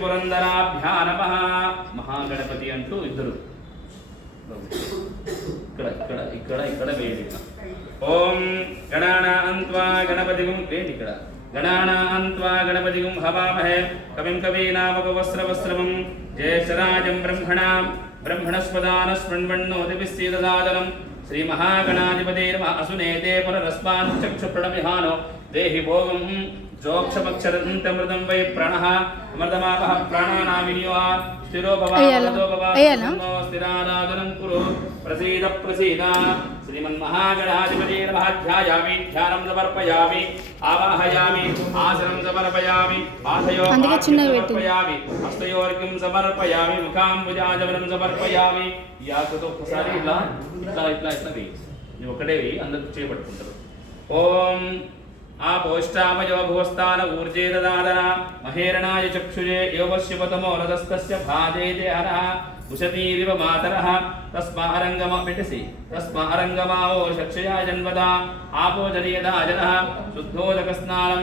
పురందరాభ్యా నమః. మహాగణపతి అంటూ ఇద్దరు ఇక్కడ ఇక్కడ ఇక్కడ ఇక్కడ వేడి. ఓం గణానాన్త్వా గణపతిగుం వేడి ఇక్కడ గణానాన్త్వా గణపతిగుం హవామహే కవిం కవీనామపవస్రవస్రవం జ్యేష్ఠరాజం బ్రహ్మణస్పదాన స్పృణ్వన్నోతిభిస్సీదదాదనం శ్రీ మహాగణాధిపతే నమః. అసునేతే పునరస్మాన్ చక్షు ప్రణమిహానో దేహి భోగం జోక్షమక్షరంతమృతం వై ప్రాణః అమృతమాపః ప్రాణానామినివా స్థిరో భవ స్థిరారాధనం కురు ప్రసీద ప్రసీద. శ్రీమన్మహాగణాధిపతే నమః. ధ్యాయామి ధ్యానం సమర్పయామి ఆవాహయామి ఆసనం సమర్పయామి పాదయోగం సమర్పయామి హస్తయోర్ఘ్యం సమర్పయామి ముఖాంబుజాజవనం సమర్పయామి. యాకతో ఒకసారి ఇలా ఇట్లా ఇట్లా ఇట్లా వేయి ఒకటే అందరూ చేపట్టుకుంటారు. ఓం ఆపోష్టామయో భువస్థాన ఊర్జే దదాదన మహేరణాయ చక్షుజే యోగస్యపతమో రథస్తస్య భాజేతే హరః ఉషతీరివ మాతరః తస్మారంగమ పెటసి తస్మారంగమావో చక్షయా జన్మదా ఆపో జనయదా జనః శుద్ధోదక స్నానం